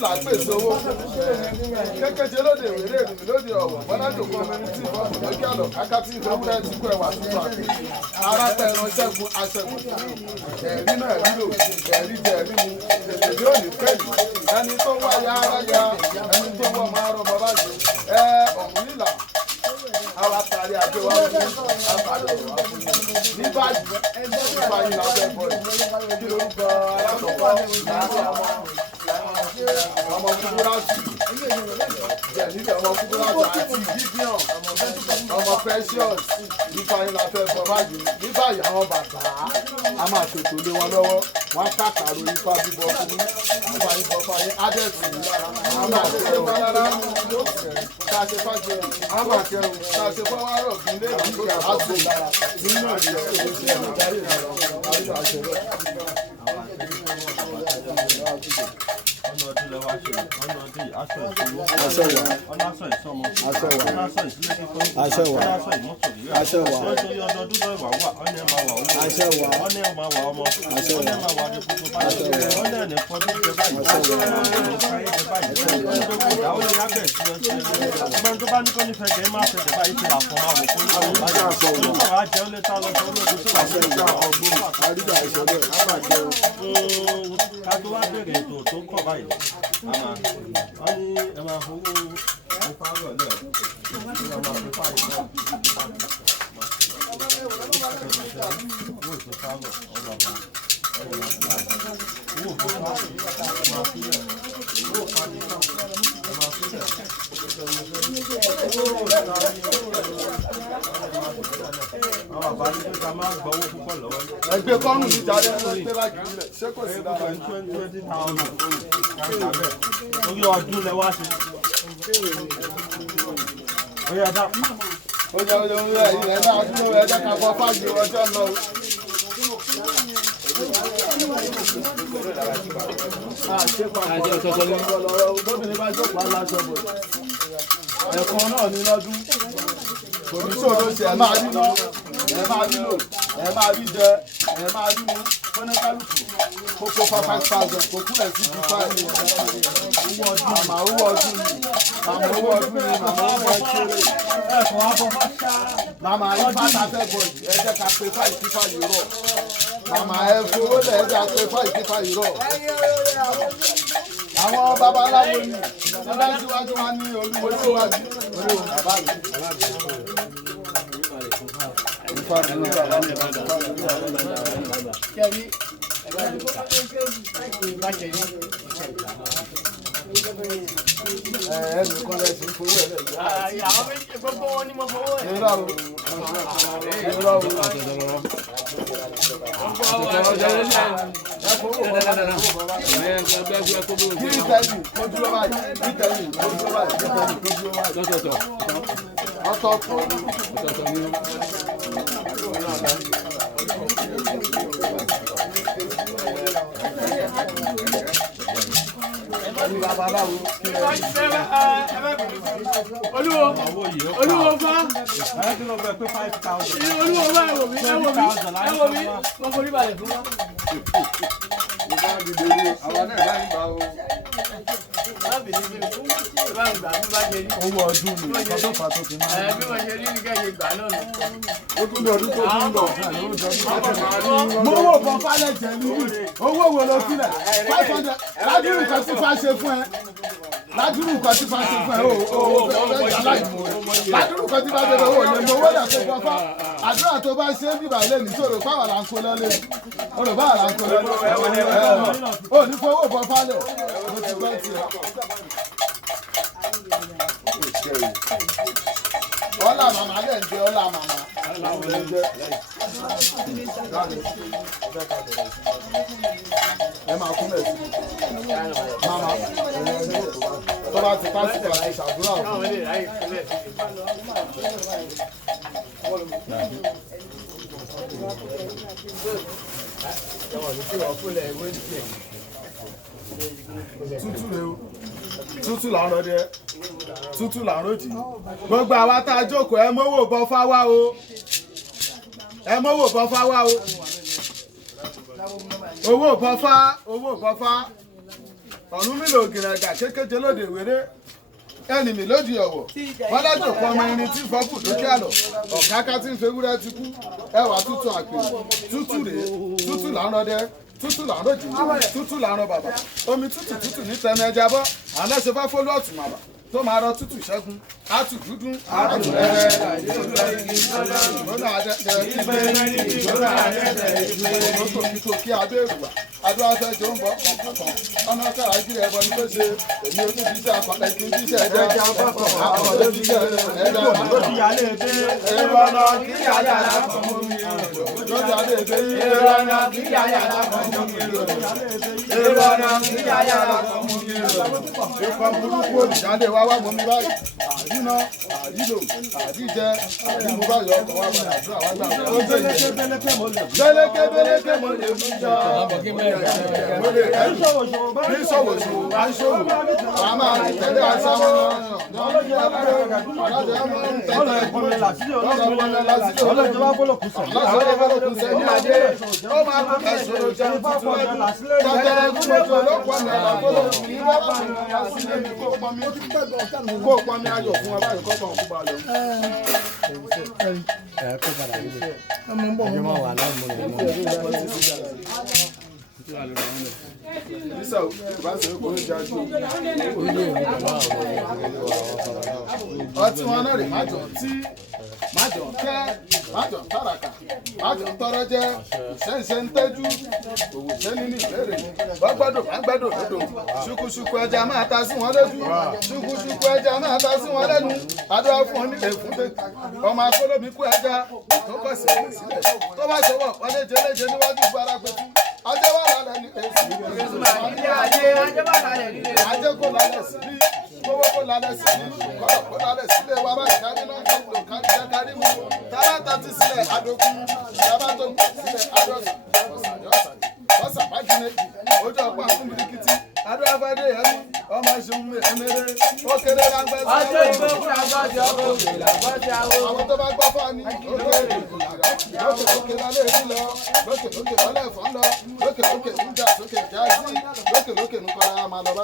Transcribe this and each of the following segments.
là pèsè owó kékeré lóde ìwéré ènìyàn lóde ọ̀wọ̀ bọ́dájò community fọ́ọ̀mù lókè àlọ́ kákàtí ìfowópamọ́ ti kó ẹwà tuntun àti ara tẹ̀ràn ṣẹ́gun aṣẹ́gun ẹ̀rí náà rílò ẹ̀rí jẹ ẹ̀rí mu èdè òní pẹ̀lú ẹni tó wá ya ara ya ẹni tó wọ́ máa rọ bàbá jù ọ̀hún nílà àwọn àtàrí àjọ wa ní àtàrí ọ̀rọ̀ wa fún mi ní báyìí nípa yìí lábẹ́ bọ̀ yìí kí lórúkọ alákọ̀ọ́kọ́ ọmọ kúkúrásì jẹ nílẹ̀ ọmọ kúkúrásì àti gideon ọmọ precious nípa yìí lábẹ́ bọ̀ báyìí ní báyìí àwọn bàbá a máa ṣètò lé wọn lọ́wọ́ wọn kàkàrò ifá bíbọ fún ifá yìí bọ́ fáyé adẹ́sì a máa ṣe fálára ká ṣe fájẹ a máa kẹrù ká ṣe fáwárọ̀ fún ilé ìdíje àti nínú ìṣẹ́ ìṣẹ́ ìdarí ìrọ̀rùn àṣẹ rẹ̀. ọ̀nà ọdún lẹ wá ṣe ọ̀nà ọdún yìí aṣọ ìṣòwò ọ̀nà aṣọ ìṣọmọ ọ̀nà aṣọ ìṣílẹ̀ kíkọ́ ọ̀nà aṣọ ìmọ́tò rírà nítorí ọdọọdún náà wà wà ọ̀nà ẹ̀ máa wà owó ọ̀nà ẹ̀ máa wà ọmọ ọ̀nà ẹ̀ máa wà ní gbogbo báyìí ọ̀nà ẹ̀ ní fọdún jẹ báyìí ọ̀nà ẹ̀ ní káyé jẹ báyìí ọ̀nà gbogbo ìdáwọ́ ni ábẹ̀ sí ọ̀sẹ̀ ọgbọ́n tó bá ní kó nífẹ̀ẹ́ jẹ́ máa fẹ́ jẹ báyìí ti àfọ̀ máa wò kó ní àwọn báyìí olùkọ́ wa jẹ́ ó lé tá lọ sí olóògùn tó wà fún ìgbà ọgbọ́n àrídà ìṣọ̀lẹ̀ ká tó wá bẹ̀rẹ̀ ètò tó ń kọ̀ báyìí wọ́n ní ẹ máa fowó ìfárọ̀ lẹ̀ ẹ máa fi fáyì náà owó ìfárọ̀ ọ̀nà ọ̀nà owó ìfárọ̀ máa fi lẹ̀ owó ìfárọ̀ ẹ máa fi lẹ̀ àwọn àbá ní pé ká máa gbọ́ owó púpọ̀ lọ́wọ́. ẹgbẹ́ kọ́rùn ní ìjà lẹ́nu pé bá jù ú lẹ̀ ṣé kò sí dára. 20,000 orí ọdún lẹ wá sí. orí ọdún. ó jẹ́ orí rẹ̀ ilẹ̀ náà dúró rẹ̀ jẹ́ ká fọ́ fáàgì ọjọ́ lọ. ṣé pàṣẹ ọ̀tọ̀ọ̀tọ̀ ní ọlọ́rọ̀ gómìnà bá jókòó aláṣọ bò. ẹ̀kan náà ní lọ́dún. kò ní ṣòro ṣe ẹ máa rí ná ẹ máa rí lò ẹ máa rí jẹ ẹ máa rí mu fúnẹ́kálùkù kókó 5,000 kò kúrẹ̀ sí ju 5 màmá owó ọdún ni màmá owó ọdún ni màmá owó ẹkẹrẹ ẹ̀kọ́ abọ́ màmá yín bá ta fẹ́ bọ̀ ẹ jẹ́ ká pé 5 kífà yìí rọ̀ màmá ẹ fowó lẹ̀ ẹ jẹ́ ká pé 5 kífà yìí rọ̀ àwọn babaláwo ni bàbá síwájú wa ní olúwo síwájú olúwo bàbá mi. ẹnu kan lẹ sí fowó ẹ lẹ́yìn. àwọn méjì gbogbo wọn ni mo fowó ẹ. irọ́ o irọ́ o. Kìrìtẹ́nì kojú ló báyìí kìrìtẹ́nì kojú ló báyìí kìrìtẹ́nì kojú ló báyìí. lọ́tọ̀ọ̀tọ̀ ọ̀tọ̀ọ̀tọ̀ ni. olúwo olúwo fá olúwo fá ẹ wò mí wọ́n forí balẹ̀ fún wa. ìbá bìbèrè àwọn náà bá ń gbà o. owó ọdún ni ọdún pàtó fi máa ń bí wọ́n ṣe rí ní kẹ́yìn ìgbà náà nù. ó tún lọ ọdún tó tún lọ. mọ́wọ́ kan falẹ̀ jẹ́ níbí owó wo ló sílẹ̀ 500 ládùúrù kan tí fa ṣe fún ẹ ládùúrù kan tí fa ṣe fún ẹ o fẹ́ aláìmọ̀ ládùúrù kan tí fa ṣe fún ẹ o lè mọ owó lẹ̀ kó fọ́ fá àdúrà tó bá ṣe ń bíbà lé ní sòrò fáwọn là ń kó lọ lé olè báwọn là ń kó lọ lé o ní fowó bọ́ fálẹ̀ ló ti gbọ́ tiẹ̀. ọlá màmá lè ń jẹ ọlá màmá lè ń jẹ. ẹ máa kúnlẹ̀ sí màmá tó bá ti pásítọ̀ àti ṣàdúrà fún tútù rẹ o tútù làárọ̀ dẹ tútù làárọ̀ jì gbogbo àwa tá a jókòó ẹ mọ́wọ́ bọ́ fáwá o ẹ mọ́wọ́ bọ́ fáwá o owó bọ́ fá ọ̀run mi lò gìràgà kékeré lóde wéré ẹnì mi lóde ọ̀wọ̀ wọ́n dájọ́ pọ̀ ọmọ irin tí fọ́kù lókè àlọ́ ọ̀káká tí ń fi ewúrẹ́ ti kú ẹwà tútù àpèrè tútù rèé tútù làárọ̀ dẹ́ tútù làárọ̀ jìjì tútù làárọ̀ bàbà omi tútù tútù ní tẹnu ẹja bọ́ àná ṣe fẹ́ fólú ọ̀tún màbà tó máa rọ tútù ṣẹ́gun átù dúdú átù rẹ̀ ìgbóná àdẹ́tẹ̀ ìgbóná àdẹ́tẹ̀ ìgbóná kí adé ìrùwà adó afẹ́ jọ ń bọ̀ ọ̀kan ọmọ sára jí ẹbọ ní tó ṣe èmi ojú jíṣẹ́ àpàtà ìkú jíṣẹ́ ẹ̀jẹ̀ àpàtà jíṣẹ́ ẹ̀jẹ̀ ìrọ̀nà kí yàrá àkọ́mọ́ mi lójú adé ìgbé ìrọ̀nà kí yàrá àkọ́mọ́ mi ìrọ̀nà kí yàrá àkọ́mọ́ mi ìkọ̀ burúkú olùjáde wá wá mọ́ mi báyìí àdínà àdílò àdíjẹ àdímú báyìí ọkọ̀ wá padà sí àwọn àgbà bẹ́lẹ́kẹ́ mo lè mú jà mo lè rẹ́ ní ṣòwòṣò aṣòwò wà máa tẹ̀lé àṣà wọn kó pọn mi ayọ̀ fún wa báyìí kọ́ pọn kó ba lọ. Nísà bá ṣe kó ní jáde ọtí wọn náà rè májọ tí májọ kẹ májọ tàràkà májọ tọrọ jẹ ìṣẹ́ǹṣẹ́ ń tẹ́jú òwò ṣẹ́ nínú ìbéèrè gbọ́gbọ́dọ̀ gbàgbọ́dọ̀ lódò ṣùkùṣùkù ẹja máa ta sí wọn lójú ṣùkùṣùkù ẹja máa ta sí wọn lẹ́nu adúlá fún ọ nílé fún tẹ ọmọ akólómi kú ẹja tó kọ̀ sí sílẹ̀ tó bá ṣọwọ́ wọlé jẹlẹ́jẹ níwájú gbára pẹ̀tù ajẹ́wà lálẹ́ ní èsì ajẹ́ kó lálẹ́ sí bí gbówó kó lálẹ́ sí bí kọ́lọ̀ kó lálẹ́ sílẹ̀ wà bá ìkárí náà kó lò kárí mú tábàtà ti sílẹ̀ adógún tábàtà sílẹ̀ adọ́sà ọ̀sà májìnẹ́jì ojú ọ̀pọ̀ àkúnbìrìkìtì adúláfàdé ẹ̀mí ọmọ ìṣòwò ẹ̀mẹ́rẹ́ ó kéré lágbẹ́sẹ̀ ọjọ́ ìgbókùn àgbàjọ òkè làgbàjọ àwọn tó bá gbọ́ fáni lókè lálẹ́ èyí lọ lókè lálẹ́ ẹ̀fọ́ lọ lókè níjà sókè jáàzí lókè nìkọ́lá máa lọ bá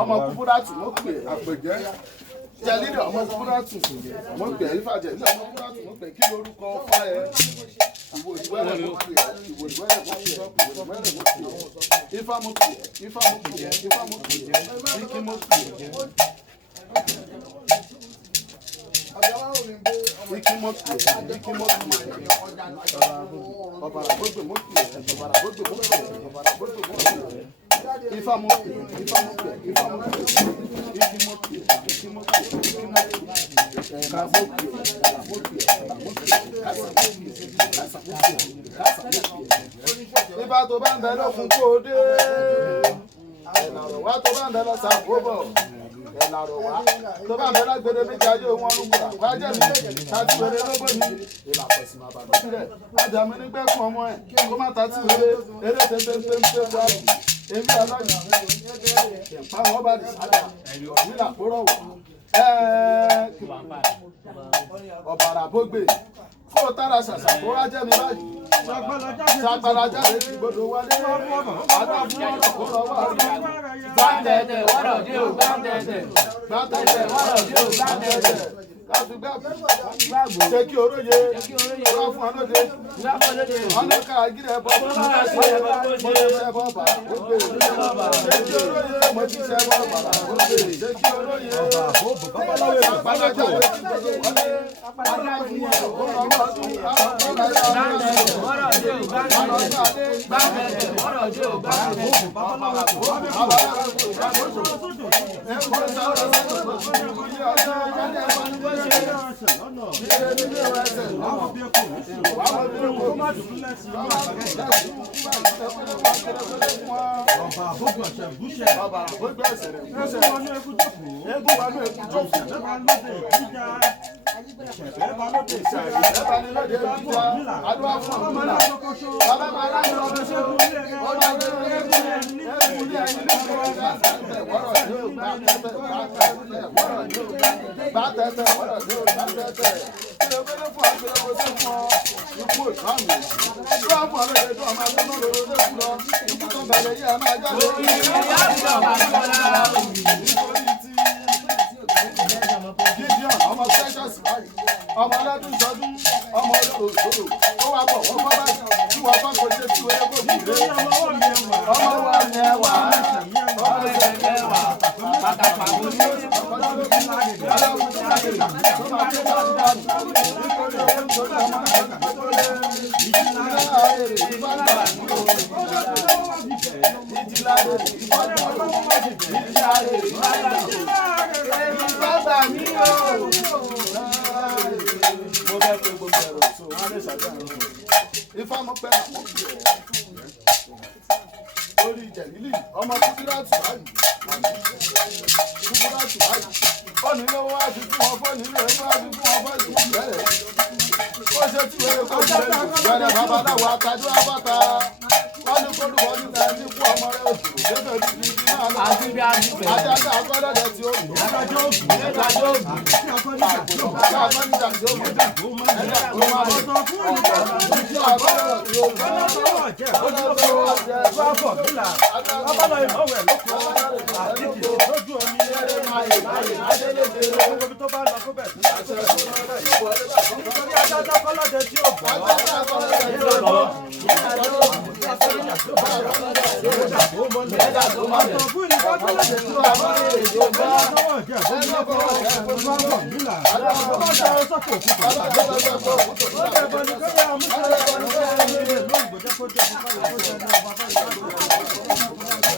ọmọ kúbúrátù mo pè àpèjẹ jẹlídẹ ọmọ kúbúrátù mo pè ìfàjẹ ní ọmọ kúbúrátù mo pè kí lórúkọ fáyẹ ìwò ìwẹrẹ mo pè ifá mo pè ifá mo pè ifá mo pè kíkí mo pè ọ̀bàrà gbogbo mo pè ọ̀bàrà gbogbo mo pè ọ̀bàrà gbogbo mo pè ifá mo pè ifá mo pè ifá mo pè kíkí mo pè kíkí mo pè kíkí mo pè ẹ̀ka mo pè ẹ̀ka mo pè ẹ̀ka mo pè kásà mo pè kásà mo pè kásà mo pè. Ifá tó bá ń bẹ lọ́kùn kó dé ẹ̀nà ọ̀rọ̀ wá tó bá ń bẹ lọ́sà kó bọ̀ ẹ̀nà ọ̀rọ̀ wá tó bá ń bẹ lágbèrè méjì ayé wọn ń gbà wá jẹ́ mi tàbí wẹ̀rẹ̀ lọ́gbọ̀n mi ìlà pẹ̀sìn àbàdàn sílẹ̀ ajá mi nígbẹ́ fún ọmọ ẹ̀ kó má ta tí wẹ̀rẹ̀ eré tẹ́tẹ́tẹ́tẹ́ wá èmi alájà ìpamọ́ bá di sájà nílà kó rọ̀ wá ọ̀bàrà bógbè kó o tára ṣàṣà kó wá jẹ́ mi báyìí ṣàgbàlá jáde kí gbọdọ̀ wálé àdá fún ọ̀rọ̀ kó lọ wá rí gbàǹdẹ̀dẹ̀ wọ́rọ̀ dé o gbàǹdẹ̀dẹ̀ gbàǹdẹ̀dẹ̀ wọ́rọ̀ dé o gbàǹdẹ̀dẹ̀ Ṣé kí oróye wá fún ọlọ́dẹ? Ọlọ́kà àgìrẹ̀ bọ́ mo ti ṣẹ́ bọ́ bàbá ó gbé. Ṣé kí oróye mo ti ṣẹ́ bọ́ bàbá ó gbé. Ṣé kí oróye àpálájà ló ti gbèsè wọlé. Ọmọ ọlọ́dún sọdún ọmọ olóòtú ó wá bọ̀ wọ́n bá tí wọ́n bá kò ṣe tí wọ́n yẹ kó bí rẹ̀ ọmọ wa ni ẹ wà ọmọ ìṣẹ̀lẹ̀ ẹ wà pàtàkì àwọn oníṣẹ́ Ifá mo pẹ́ àwọn òbí ẹ̀ lórí ìjẹ̀lílì ọmọ kúkúrátù báyìí fọ́ọ̀nù ilé wọn wá ti fún wọn fọ́ọ̀nù ilé wọn wá ti fún wọn fọ́ọ̀nù ìbẹ̀rẹ̀ ó ṣe tí wọ́n kó ìbẹ̀rẹ̀ babaláwo atajú abáta wọ́n ní kórìkọ́ níta ní kú ọmọ rẹ̀ oṣù lẹ́fẹ̀ẹ́ ní ibi náà lọ ajáde akọ́lẹ́dẹ̀ tí ó wù ẹ̀dájọ́ ògùn akọ́níjà tí ó wù ẹ̀dá tó máa bọ̀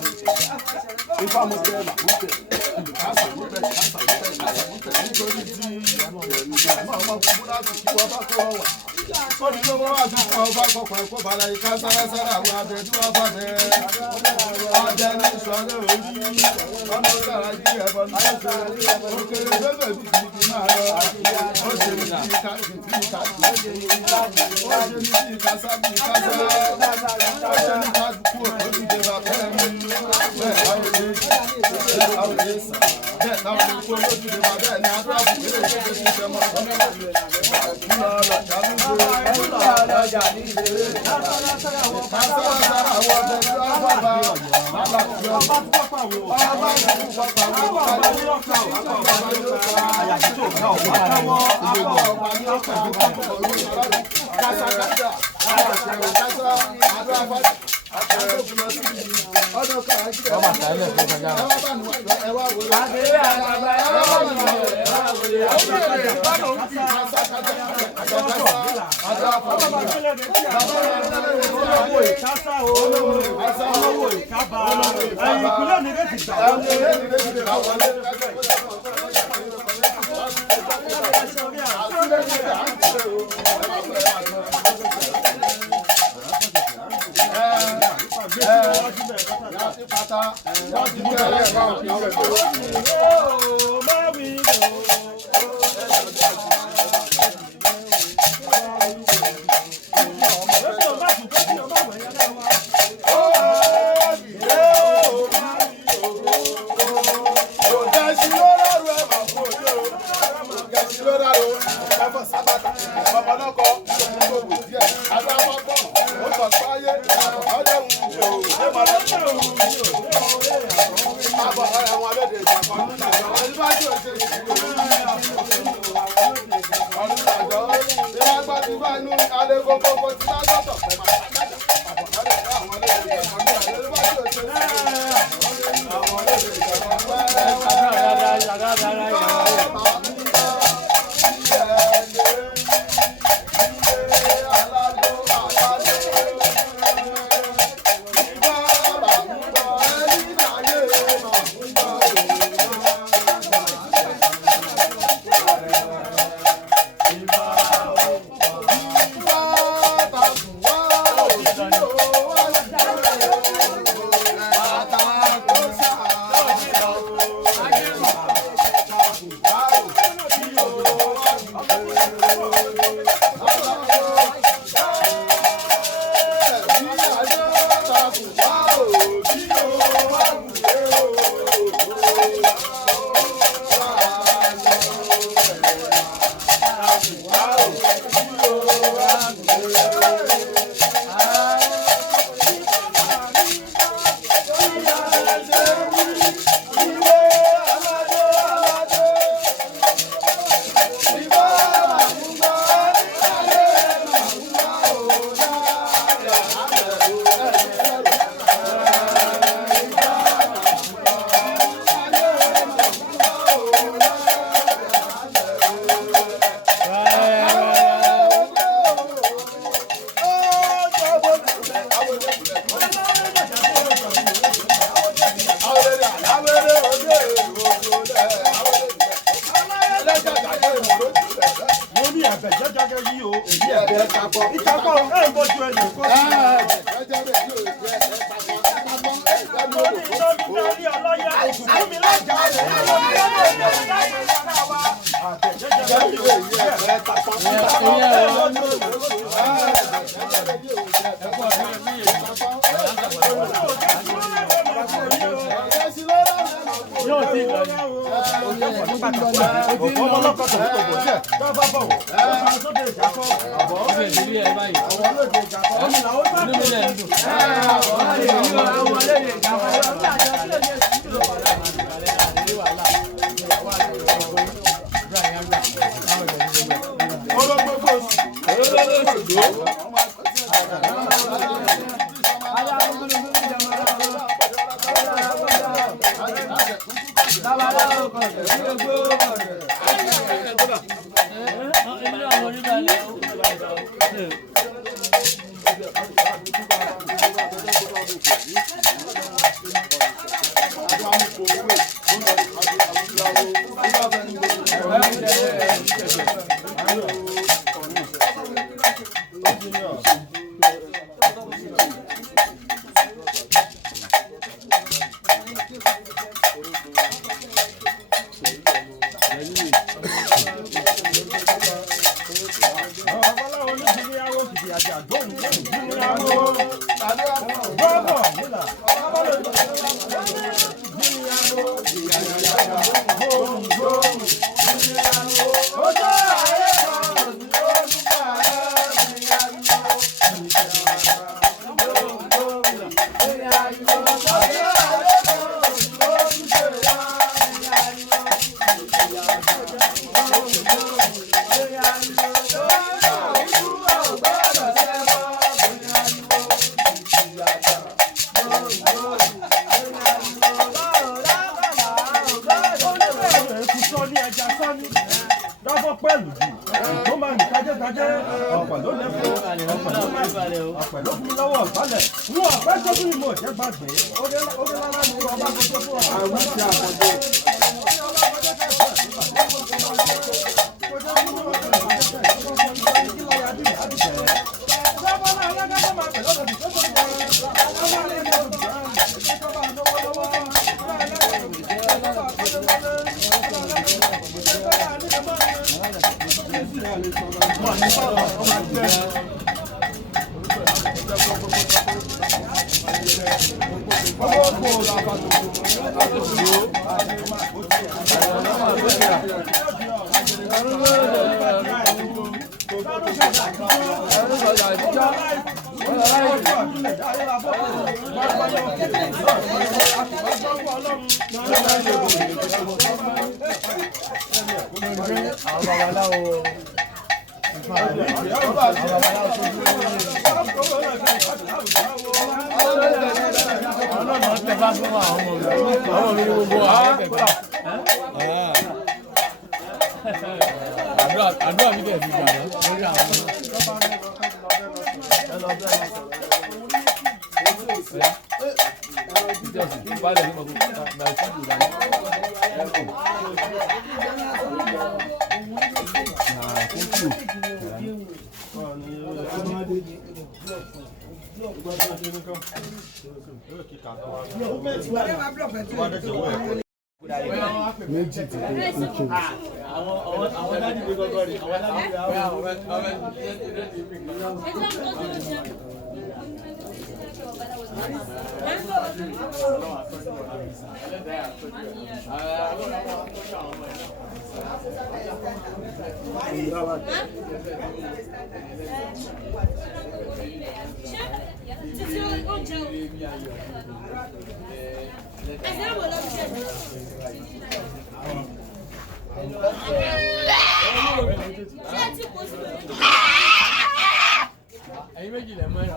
Ifá mo tẹ nítorí tí ọmọ kúkúrátù kí wọ́n bá kọ́ wà. Ó ní kí wọ́n wá sí fún ọba kọ̀ọ̀kan ẹ̀kọ́ bàlá ìka sárasára àwọn abẹ tí wọ́n bá bẹ̀. Ọdẹ ní ìṣọ̀lẹ̀ orí ọmọ sára jí ẹ̀bọ ní ọ̀sẹ̀. Òkèèrè bẹ́bẹ̀ bí kìkì máa lọ. Ó ṣe ní bí ìka kìkì. Ó ṣe ní bí ìka sábì kásá. Ó ṣe ní ká kú òkú ìjọba fẹ́rẹ̀ mi. Bẹ́ẹ̀ àwọn èdè sàn. Bẹ́ẹ̀ táwọn èdè kú olójú ìjọba bẹ́ẹ̀ ni adúlá bù kílè ṣe ṣe ṣe mọ́. Ọjà ní ìdèrè. Kásárásárá àwọn ọ̀bẹ tí wọ́n bá bá bàbá tí wọ́n bá fún pápá wo. Ọba ń fún pápá wo. Ọba ní ọkà wo. Ọba ní ọkà wo. Àyàtí tó ká ọ̀pá. Ọba ní ọkà wo. Kásárásárá. Kásá àdúrà fàájì. Ọdún kan àti ẹ̀ wá bá nù ẹ̀ wá wọlé. Àgbèrè àgbàgbà ẹ̀ wá bá nù ẹ̀ wá wọlé. Ọ̀gbẹ̀rẹ̀ bá nù ń fi kásá olówó ìkásá olówó ìkábà ìpínlẹ̀ nìkan ti gbà wọlé. Àwọn ẹ̀bẹ̀ jẹ́jẹ́gẹ́ yìí o. èyí ẹ̀bẹ̀ kakọ. ìtakọ̀ ẹ̀ ń bójú ẹ̀ lóko. jẹ́jẹ́rẹ́ yóò jẹ́ lórí lórí ọlọ́yà òkùnkùn mi lọ́jà rẹ̀ lórí ọlọ́yà láyé yàrá wa. àtẹ̀jẹ́jẹ́ yìí o èyí ẹ̀bẹ̀ kakọ. yóò ti lọ ní ọmọ ọlọ́kọ̀ tó tó bò jẹ́ dábàá bọ̀ ọmọ sóde ìjàkọ́ àbọ̀ ọ̀sẹ̀ ìdílé ẹ̀ báyìí àwọn olóde ìjàkọ́ ọmọ làwọn bá tó nílẹ̀ ń dùn. àwọn olóde ìjàkọ́ ọmọ àjọ sílẹ̀ ní èsì ìlú ọ̀la olóògbé àdúrà mi dẹ̀ ti gbà lọ lórí àwọn méjì tí kò kú. àwọn dájú mi gbọ́dọ̀ rí àwọn dájú mi ẹ̀yin méjì lẹ mọ ẹ̀rọ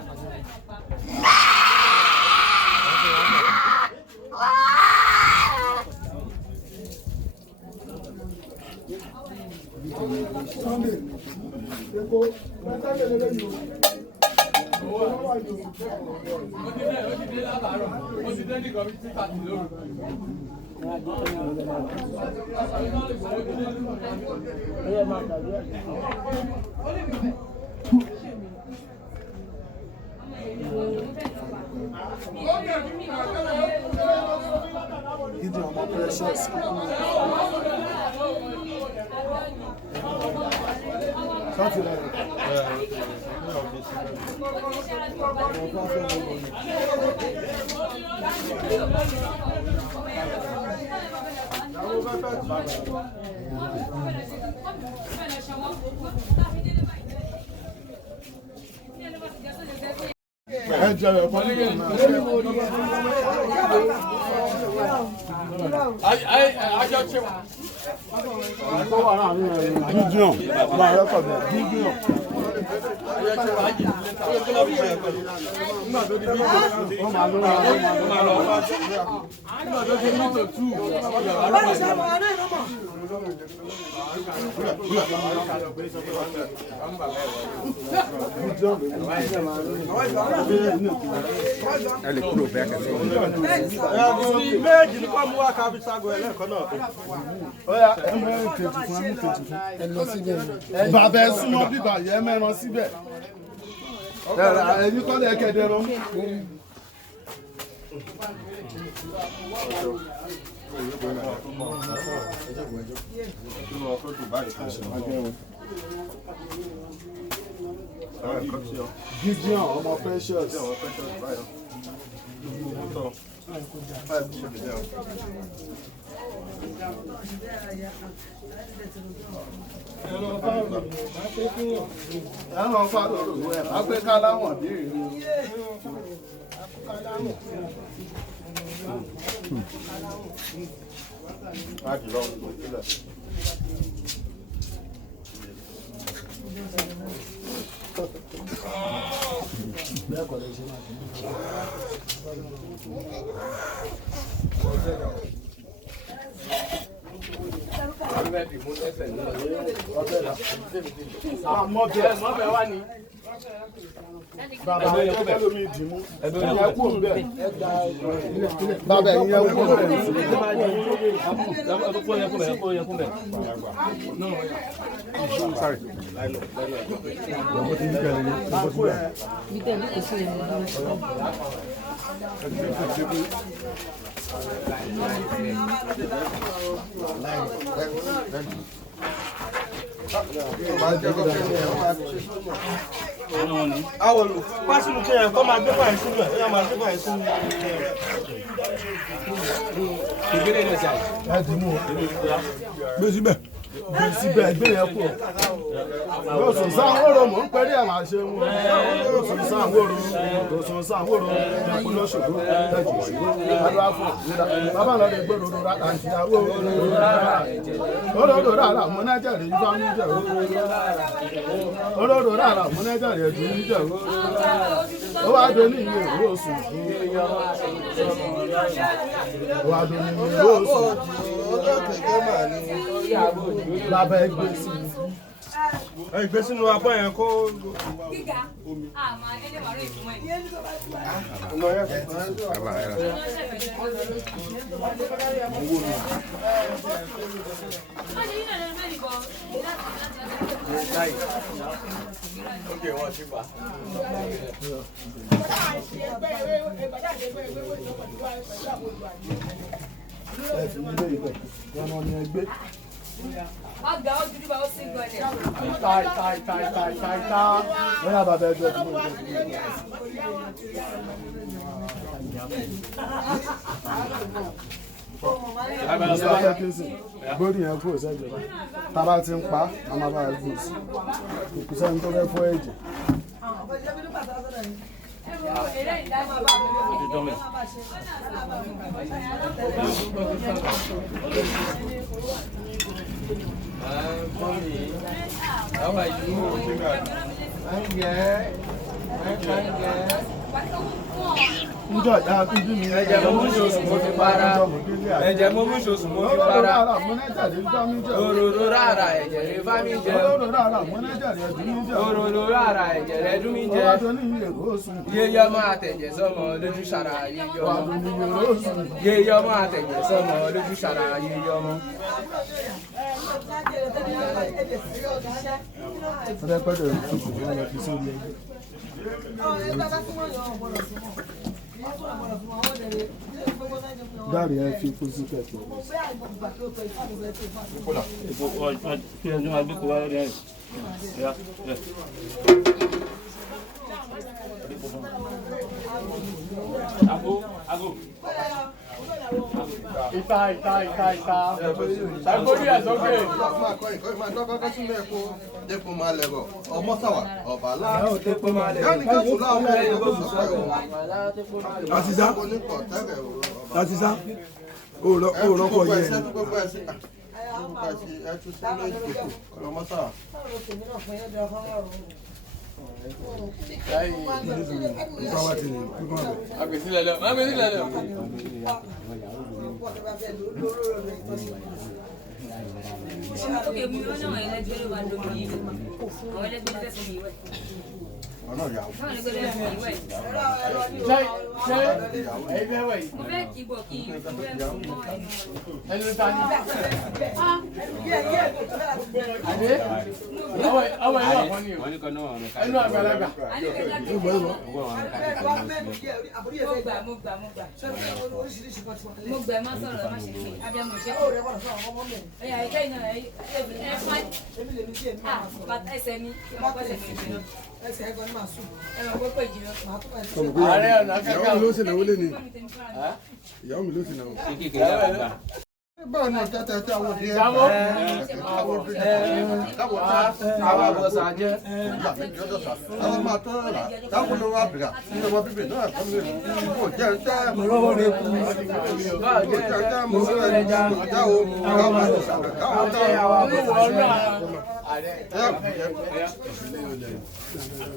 Gideon ọmọ Precious. Something like Gideon, máa rẹ́kọ̀ bẹ̀, Gideon. ẹ lè kúrò bẹ́ẹ̀ kẹsàn-án. méjì ní kọ́ mú wá ká fi ságo ẹ̀ lẹ́ẹ̀kan náà. Ọ̀ya ẹ mẹ́rin kejì fún ẹ mú kejì fún. Ẹ lọ síbẹ̀. Bàbá ẹ súnmọ́ bíbà yẹ mẹ́ran síbẹ̀. Ẹ̀yin kọ́lé ẹ̀kẹ́dẹ̀ rán. Gideon ọmọ Precious. Ẹ̀rọ fáwọn olùwẹ̀ ẹ̀ máa gbé káláwọ̀n bí èrè. Mọ́bẹ̀ wá ní. Bàbá ẹ̀yẹ kọ́ lómi ìdìmú. Ẹ̀yẹ kú bẹ̀. Bàbá ẹ̀yẹ kú bẹ̀. Àwọn olùpásínú kí ẹ̀ kọ́ máa gbé báyìí sínú ẹ̀ ẹ̀ máa gbé báyìí sínú ẹ̀. Ẹ dì mú o. Gbé síbẹ̀. Gbé síbẹ̀ gbé yẹn kú. Yóò sùn sáwóró mò ń pẹ́rí ẹ̀ máa ṣe wọn. Yóò sùn sáwóró. Yóò sùn sáwóró. Ẹ̀kún ló ṣòro. Ẹ̀jù ṣòro. Adúlá fún òkúta. Bàbá náà lè gbé rodo rà àti ìyàwó rodo rà. Olódò rà rà mọ́ nájà rè yíká ní jẹ̀ olódò rà rà mọ́ nájà rè jù ní jẹ̀ ó wá dé ní ìwé ìwé oṣù. Ó wá dé ní ìwé oṣù. Bàbá ẹgbẹ́ sí i. Ẹ gbé sínú abọ́ yẹn kó. Ẹ fi ilé ìbẹ̀ ọmọ ni ẹgbẹ́. Ọ̀gá ojú ní báwo sí gbọ́dẹ̀. Ta. Wọ́n yà bàbá ẹgbẹ́ tó lóye. Gbórí yẹn kúrò sẹ́jọba. Tábà ti ń pa, a máa bá a gbé sí. Kò sẹ́ni tó fẹ́ fọ́ ẹ̀jẹ̀. How are you? I'm here. I'm fine, Níjọ́ ìyá akíndú mi. Ẹ̀jẹ̀ mo mú ṣoṣù mo fi para. Ẹ̀jẹ̀ mo mú ṣoṣù mo fi para. Òróró rárá ẹ̀jẹ̀ rẹ̀ bá mi jẹ. Òróró rárá ẹ̀jẹ̀ rẹ̀ dún mi jẹ. Yéyọ́ máa tẹ̀jẹ̀ sọ́mọ lójú ṣàrà yéyọ́ mọ́. Yéyọ́ máa tẹ̀jẹ̀ sọ́mọ lójú ṣàrà yéyọ́ mọ́. Dárí ẹ fi kú sí kẹ̀kẹ́. Ìta. Ṣàgbọ́dí ẹ̀ sókè. Ọmọ sáwà ọba aláwọ̀ yánni ká sùn láwọn ọmọ ẹ̀rọ tó sọ̀rọ̀ Àtisá òrọ́pọ̀ yẹ. Agbèsílẹ̀ lọ. Okay, mi ò náà ẹlẹgbẹ́ ló máa lómi yìí. Àwọn ẹlẹgbẹ́ ló fẹ́ fún mi ìwẹ̀. Àwọn ẹlẹgbẹ́ ló fẹ́ fún mi ìwẹ̀. Ṣé ẹ̀yin fẹ́ wẹ̀ yìí? Mo fẹ́ kí bọ̀ kí n fẹ́ fún mọ́ ẹnu. Ẹni ló ta ni? Àdé? Ọwọ́ ẹnu àpọ̀ ni o. Ẹnu àgbàlagbà. Mo gbà ẹ má sọ̀rọ̀ ẹ má ṣe pé abiyamọ ṣe. Ẹ̀yà ẹ̀jẹ̀ iná ẹ̀ fà ẹsẹ̀ mi ẹsẹ̀ mi ìjìnà. Ẹsẹ̀ ẹ̀gọ́ ni màá sùn. Ẹ máa gbọ́ pé ìjìnà. Ààrẹ ọ̀nà kẹ́kẹ́. Ìyàwó mi ló sì náwó lé ní. Ìyàwó mi ló sì náwó. báwo ni tẹ́tẹ́ tí àwọn òde Jáwọ́. Àwọn àbọ̀sà jẹ́. àwọn máa tọ́ ra táwọn olówó àbìrà nínú ọmọ bíbí náà kọ́ mi kò jẹ́ ń tẹ́ mo lọ́wọ́ rẹ̀ kú kò jẹ́ ń tẹ́ mo lọ́wọ́ rẹ̀ kú kò jẹ́ o káwọn máa tẹ̀sà káwọn tẹ́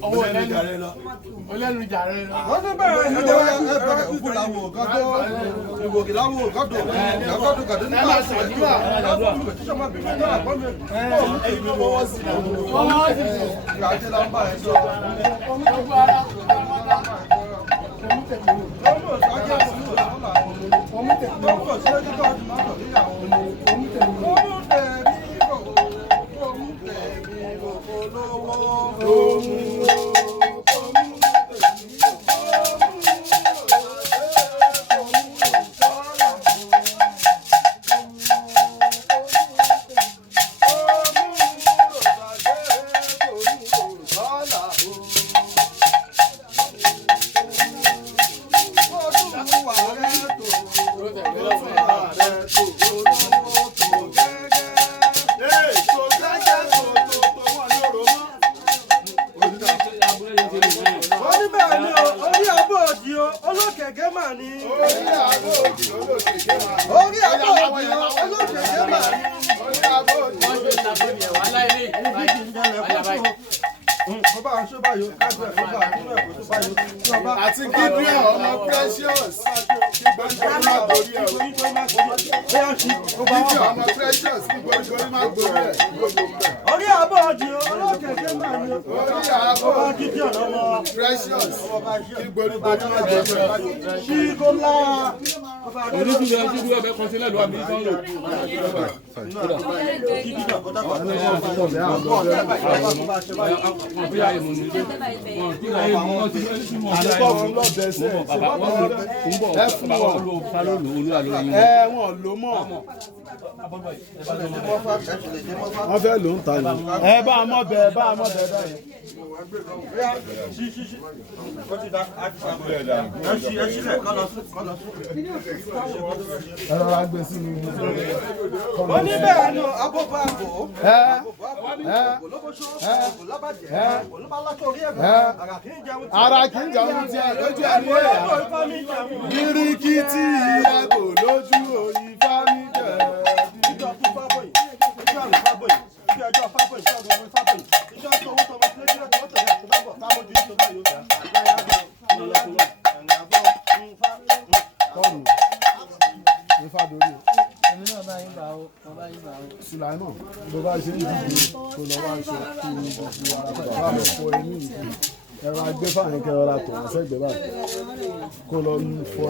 Owó ọlẹ́nu jàre lọ. wọ́n ní bẹ́ẹ̀ ni wọ́n ẹ bẹ̀rẹ̀ òkú làwọn ògádó ìwòkè làwọn ògádó ìyàgádó gàdé nígbà àdúrà àdúrà tíṣọ́ máa bìbí náà kọ́ mi ìgbàjẹ́ la ń bá ẹ sọ. Àti Gideon ọmọ Precious kí gbọ́dọ̀ má borí ẹ̀. Gideon ọmọ Precious kí gbọ́dọ̀ má borí ẹ̀. Orí àbọ̀ ọ̀dì olókèké máa ní. Orí àbọ̀ Gideon ọmọ Precious kí gbọ́dọ̀ má borí ẹ̀. ṣí kó lá. Onídùúgbò ẹgbẹ́ kan sílẹ̀ lọ́wọ́ mi sọ́n lò. Àlùkò fún lọ́bẹ̀ẹ́sẹ̀. Ẹ fún wọn. Wọ́n lò mọ́. Wọ́n fẹ́ lò ń ta ni. Ẹ bá a mọ̀ bẹ́ẹ̀ bá a mọ̀ bẹ́ẹ̀ báyìí. Ẹ rọra gbé sínú. wọ́n ní bẹ́ẹ̀ ni abọ́bọ̀ àbò Ara kì í jẹun tí a lójú ẹni ẹ̀yà. Birikiti ìyàgò lójú òyìn fámídẹ̀. Sùláìmọ̀ bó bá ṣe ń dìde kó lọ wá aṣọ kí ni gbogbo ara bá lọ fọ ẹnu ìlú ẹ̀rọ agbẹ́fà yẹn kẹ́ ọ̀rá tọ̀ wọ́n sẹ́gbẹ̀ẹ́ báyìí kó lọ fọ